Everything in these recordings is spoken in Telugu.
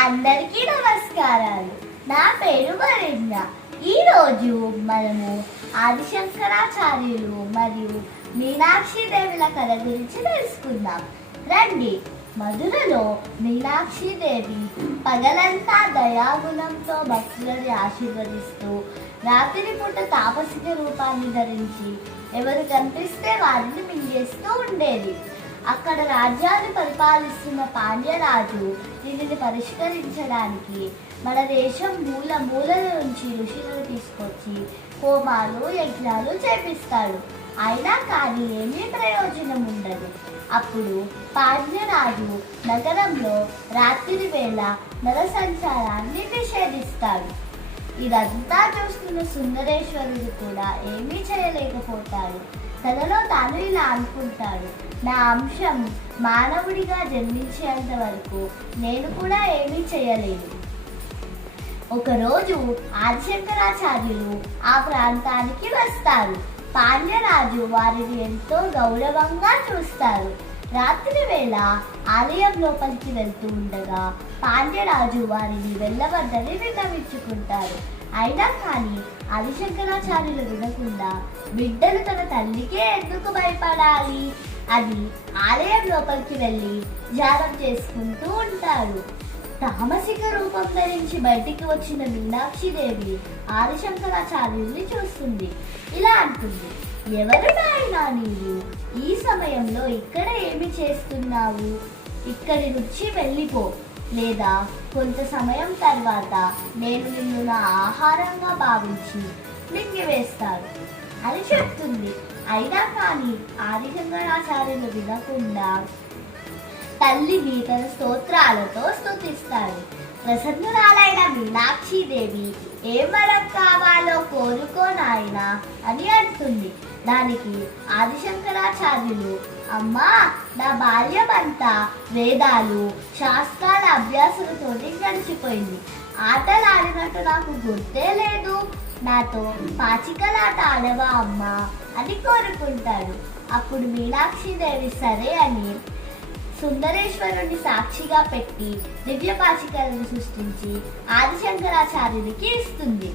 అందరికీ నమస్కారాలు. నా పేరు వరింద. ఈరోజు మనము ఆదిశంకరాచార్యులు మరియు మీనాక్షి దేవిల కథ గురించి తెలుసుకుందాం. రండి. మధురలో మీనాక్షిదేవి పగలంతా దయాగుణంతో భక్తులని ఆశీర్వదిస్తూ రాత్రి పూట తాపసిక రూపాన్ని ధరించి ఎవరు కనిపిస్తే వారిని మింగేస్తూ ఉండేది. అక్కడ రాజ్యాన్ని పరిపాలిస్తున్న పాండ్యరాజు దీనిని పరిష్కరించడానికి మన దేశం మూల మూలల నుంచి ఋషులను తీసుకొచ్చి హోమాలు యజ్ఞాలు చేపిస్తాడు. అయినా కానీ ఏమీ ప్రయోజనం ఉండదు. అప్పుడు పాండ్యరాజు నగరంలో రాత్రి వేళ నర సంచారాన్ని నిషేధిస్తాడు. ఇదంతా చూస్తున్న సుందరేశ్వరుడు కూడా ఏమీ చేయలేకపోతాడు. తనలో తాను ఇలా అనుకుంటాడు, నా అంశం మానవుడిగా జన్మించేంత వరకు నేను కూడా ఏమీ చేయలేను. ఒకరోజు ఆదిశంకరాచార్యులు ఆ ప్రాంతానికి వస్తారు. పాండ్యరాజు వారిని ఎంతో గౌరవంగా చూస్తారు. రాత్రి వేళ ఆలయం లోపలికి వెళ్తూ ఉండగా పాండ్యరాజు వారిని వెళ్ళవద్దని విన్నవించుకుంటారు. అయినా కానీ ఆదిశంకరాచార్యులు వినకుండా బిడ్డలు తన తల్లికే ఎందుకు భయపడాలి అని ఆలయం లోపలికి వెళ్ళి ధ్యానం చేసుకుంటూ ఉంటాడు. తామసిక రూపం ధరించి బయటికి వచ్చిన మీనాక్షిదేవి ఆదిశంకరాచార్యుల్ని చూస్తుంది. ఇలా అంటుంది, ఎవరు నాయనా నీవు? ఈ సమయంలో ఇక్కడ ఏమి చేస్తున్నావు? ఇక్కడి నుంచి వెళ్ళిపో, లేదా కొంత సమయం తర్వాత నేను నిన్ను నా ఆహారంగా భావించి మింగివేస్తాను అని చెప్తుంది. అయినా కానీ ఆదిశంకరాచార్యులు వినకుండా తల్లిని తన స్తోత్రాలతో స్తుతిస్తాడు. ప్రసన్నురాలైన మీనాక్షిదేవి ఏ వరం కావాలో కోరుకో నాయనా అని అంటుంది. దానికి ఆదిశంకరాచార్యులు, అమ్మా, నా బాల్యమంతా వేదాలు శాస్త్రాల అభ్యాసులతోటి గడిచిపోయింది. ఆటలు ఆడినట్టు నాకు గుర్తే లేదు. నాతో పాచికలాట ఆడవా అమ్మా అని కోరుకుంటాడు. అప్పుడు మీనాక్షిదేవి సరే అని సుందరేశ్వరుని సాక్షిగా పెట్టి దివ్య పాచికలను సృష్టించి ఆదిశంకరాచార్యుడికి ఇస్తుంది.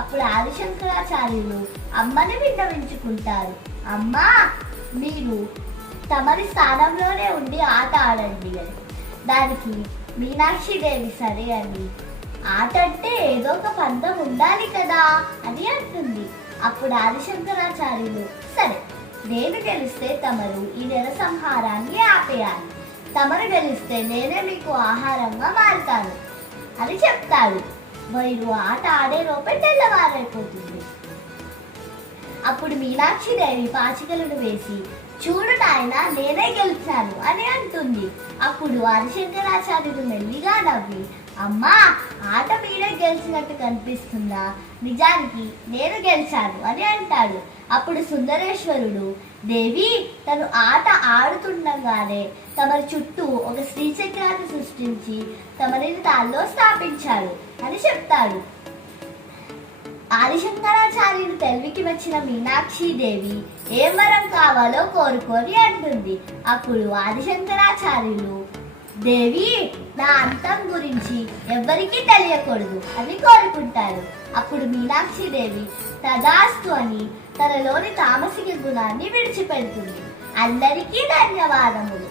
అప్పుడు ఆదిశంకరాచార్యులు అమ్మని విన్నవించుకుంటారు, అమ్మా, మీరు తమరి స్థానంలోనే ఉండి ఆట ఆడండి అని. దానికి మీనాక్షిదేవి సరే అని, ఆట అంటే ఏదో ఒక పంతం ఉండాలి కదా అని అంటుంది. అప్పుడు ఆదిశంకరాచార్యులు, సరే, నేను గెలిస్తే తమరు ఈ నెల సంహారాన్ని ఆపేయాలి. తమరు గెలిస్తే నేనే మీకు ఆహారంగా మారుతాను అని చెప్తాడు. మీరు ఆట ఆడే లోపే తెల్లవారైపోతుంది. అప్పుడు మీనాక్షిదేవి పాచికలను వేసి, చూడు నాయనా, నేనే గెలిచాను అని అంటుంది. అప్పుడు ఆదిశంకరాచార్యుడు మెల్లిగా నవ్వి, అమ్మా, ఆట మీరే గెలిచినట్టు కనిపిస్తుందా? నిజానికి నేను గెలిచాను అని అంటాడు. అప్పుడు సుందరేశ్వరుడు, దేవి, తను ఆట ఆడుతుండగానే తమరి చుట్టూ ఒక శ్రీచక్రాన్ని సృష్టించి తమరిని తాల్లో స్థాపించాడు అని చెప్తాడు. ఆదిశంకరాచార్యుడు తెలివికి వచ్చిన మీనాక్షిదేవి ఏం వరం కావాలో కోరుకొని అంటుంది. అప్పుడు ఆదిశంకరాచార్యులు, దేవి, నా అంతం గురించి ఎవ్వరికీ తెలియకూడదు అని కోరుకుంటారు. అప్పుడు మీనాక్షిదేవి తదాస్తు అని తనలోని తామసిక గుణాన్ని విడిచిపెడుతుంది. అందరికీ ధన్యవాదములు.